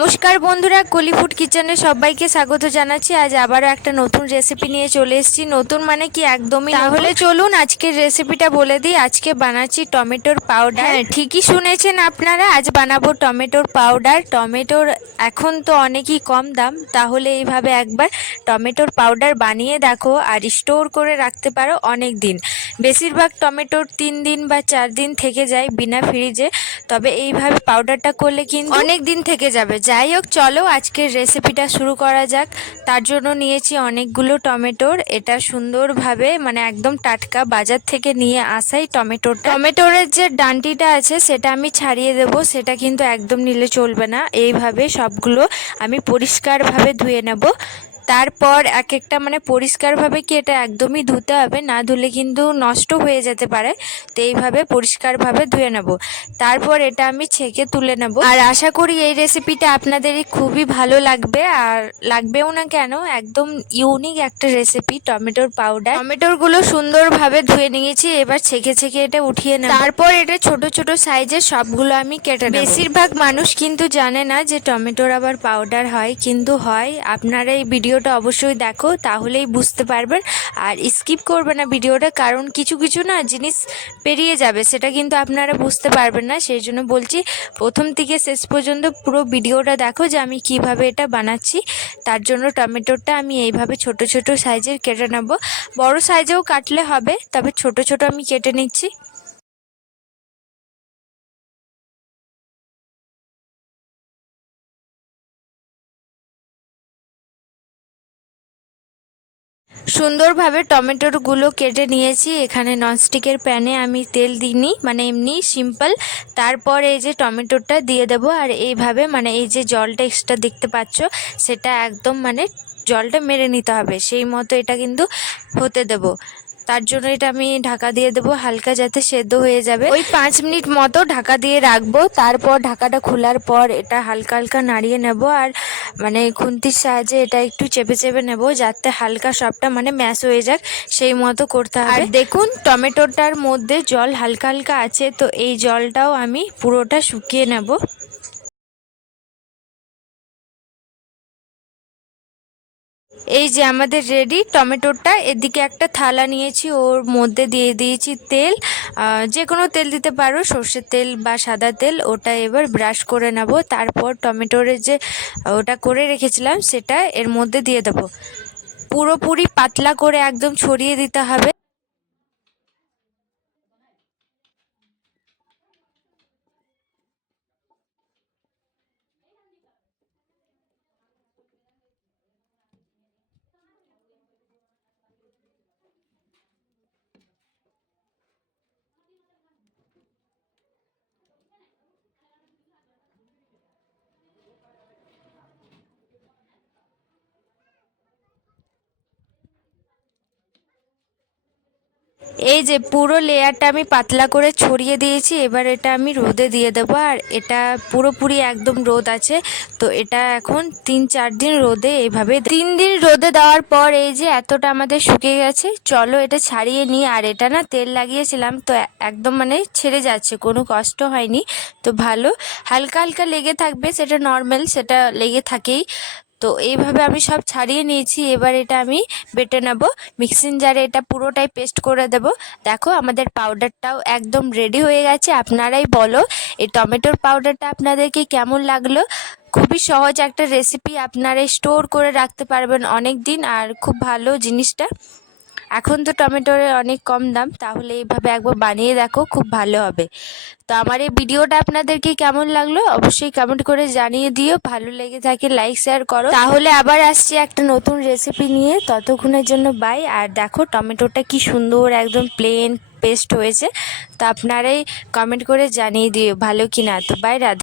নমস্কার বন্ধুরা, কলি ফুড কিচেনে সবাইকে স্বাগত জানাচ্ছি। আজ আবারও একটা নতুন রেসিপি নিয়ে চলে এসেছি। নতুন মানে কি একদমই। তাহলে চলুন আজকের রেসিপিটা বলে দিই। আজকে বানাচ্ছি টমেটোর পাউডার। হ্যাঁ, ঠিকই শুনেছেন আপনারা, আজ বানাবো টমেটোর পাউডার। টমেটোর এখন তো অনেকই কম দাম, তাহলে এইভাবে একবার টমেটোর পাউডার বানিয়ে দেখো আর স্টোর করে রাখতে পারো অনেক দিন। বেশিরভাগ টমেটোর 3 দিন বা 4 দিন থেকে যায় বিনা ফ্রিজে, তবে এইভাবে পাউডারটা করলে কিন্তু অনেক দিন থেকে যাবে। যাই হোক, চলো আজকের রেসিপিটা শুরু করা যাক। তার জন্য নিয়েছি অনেকগুলো টমেটোর। এটা সুন্দরভাবে মানে একদম টাটকা বাজার থেকে নিয়ে আসাই টমেটোরের যে ডান্টিটা আছে সেটা আমি ছাড়িয়ে দেব, সেটা কিন্তু একদম নিলে চলবে না। এইভাবে সবগুলো আমি পরিষ্কারভাবে ধুয়ে নেব। তারপর এক একটা মানে পরিষ্কারভাবে কি এটা একদমই ধুতে হবে, না ধুলে কিন্তু নষ্ট হয়ে যেতে পারে। তো এইভাবে পরিষ্কারভাবে ধুয়ে নেব। তারপর এটা আমি ছেঁকে তুলে নেব। আর আশা করি এই রেসিপিটা আপনাদেরই খুবই ভালো লাগবে, আর লাগবেও না কেন, একদম ইউনিক একটা রেসিপি টমেটোর পাউডার। টমেটোরগুলো সুন্দরভাবে ধুয়ে নিয়েছি, এবার ছেঁকে ছেঁকে এটা উঠিয়ে নেব। তারপর এটা ছোট ছোট সাইজের সবগুলো আমি কেটে নেব। বেশিরভাগ মানুষ কিন্তু জানে না যে টমেটোর আবার পাউডার হয়, কিন্তু হয়। আপনারা এই ভিডিওটা অবশ্যই দেখো, তাহলেই বুঝতে পারবেন। আর স্কিপ করবে না ভিডিওটা, কারণ কিছু কিছু না জিনিস পেরিয়ে যাবে, সেটা কিন্তু আপনারা বুঝতে পারবেন না। সেই জন্য বলছি প্রথম থেকে শেষ পর্যন্ত পুরো ভিডিওটা দেখো যে আমি কিভাবে এটা বানাচ্ছি। তার জন্য টমেটোটা আমি এইভাবে ছোট ছোট সাইজের কেটে নেব। বড় সাইজেও কাটলে হবে, তবে ছোট ছোট আমি কেটে নিচ্ছি। সুন্দরভাবে টমেটোরগুলো কেটে নিয়েছি। এখানে ননস্টিকের প্যানে আমি তেল দিইনি, মানে এমনি সিম্পল। তারপর এই যে টমেটোটা দিয়ে দেব, আর এইভাবে মানে এই যে জলটা এক্সট্রা দেখতে পাচ্ছ, সেটা একদম মানে জলটা মেরে নিতে হবে, সেই মতো এটা কিন্তু হতে দেব। তার জন্য এটা আমি ঢাকা দিয়ে দেবো হালকা, যাতে সেদ্ধ হয়ে যাবে। ওই 5 মিনিট মতো ঢাকা দিয়ে রাখবো। তারপর ঢাকাটা খোলার পর এটা হালকা হালকা নাড়িয়ে নেব, আর মানে খুন্তির সাহায্যে এটা একটু চেপে চেপে নেব, যাতে হালকা সবটা মানে ম্যাশ হয়ে যাক, সেই মতো করতে হবে। আর দেখুন টমেটোটার মধ্যে জল হালকা হালকা আছে, তো এই জলটাও আমি পুরোটা শুকিয়ে নেব। এই যে আমাদের রেডি টমেটোটা। এদিকে একটা থালা নিয়েছি, ওর মধ্যে দিয়ে দিয়েছি তেল। যে কোনো তেল দিতে পারো, সর্ষের তেল বা সাদা তেল। ওটা এবার ব্রাশ করে নেব। তারপর টমেটোরের যে ওটা করে রেখেছিলাম সেটা এর মধ্যে দিয়ে দেবো। পুরোপুরি পাতলা করে একদম ছড়িয়ে দিতে হবে। এই যে পুরো লেয়ারটা আমি পাতলা করে ছড়িয়ে দিয়েছি। এবার এটা আমি রোদে দিয়ে দেবো, আর এটা পুরোপুরি একদম রোদ আছে। তো এটা এখন 3-4 দিন রোদে, এইভাবে 3 দিন রোদে দেওয়ার পর এই যে এতটা আমাদের শুকিয়ে গেছে। চলো এটা ছাড়িয়ে নিই। আর এটা না তেল লাগিয়েছিলাম, তো একদম মানে ছেড়ে যাচ্ছে, কোনো কষ্ট হয়নি। তো ভালো, হালকা হালকা লেগে থাকবে, সেটা নর্মাল, সেটা লেগে থাকেই। তো এইভাবে আমি সব ছাড়িয়ে নিয়েছি। এবার এটা আমি বেটে নেব মিক্সিং জারে, এটা পুরোটাই পেস্ট করে দেব। দেখো আমাদের পাউডারটাও একদম রেডি হয়ে গেছে। আপনারাই বলো এই টমেটোর পাউডারটা আপনাদেরকে কেমন লাগলো। খুবই সহজ একটা রেসিপি, আপনারা স্টোর করে রাখতে পারবেন অনেক দিন, আর খুব ভালো জিনিসটা। এখন তো টমেটোর অনেক কম দাম, তাহলে এইভাবে একবার বানিয়ে দেখো, খুব ভালো হবে। তো আমার এই ভিডিওটা আপনাদেরকে কেমন লাগলো অবশ্যই কমেন্ট করে জানিয়ে দিও। ভালো লেগে থাকে লাইক শেয়ার করো। তাহলে আবার আসছি একটা নতুন রেসিপি নিয়ে, ততক্ষণের জন্য বাই। আর দেখো টমেটোটা কি সুন্দর একদম প্লেন পেস্ট হয়েছে, তো আপনারাই কমেন্ট করে জানিয়ে দিও ভালো কিনা। তো বাই, রাধে।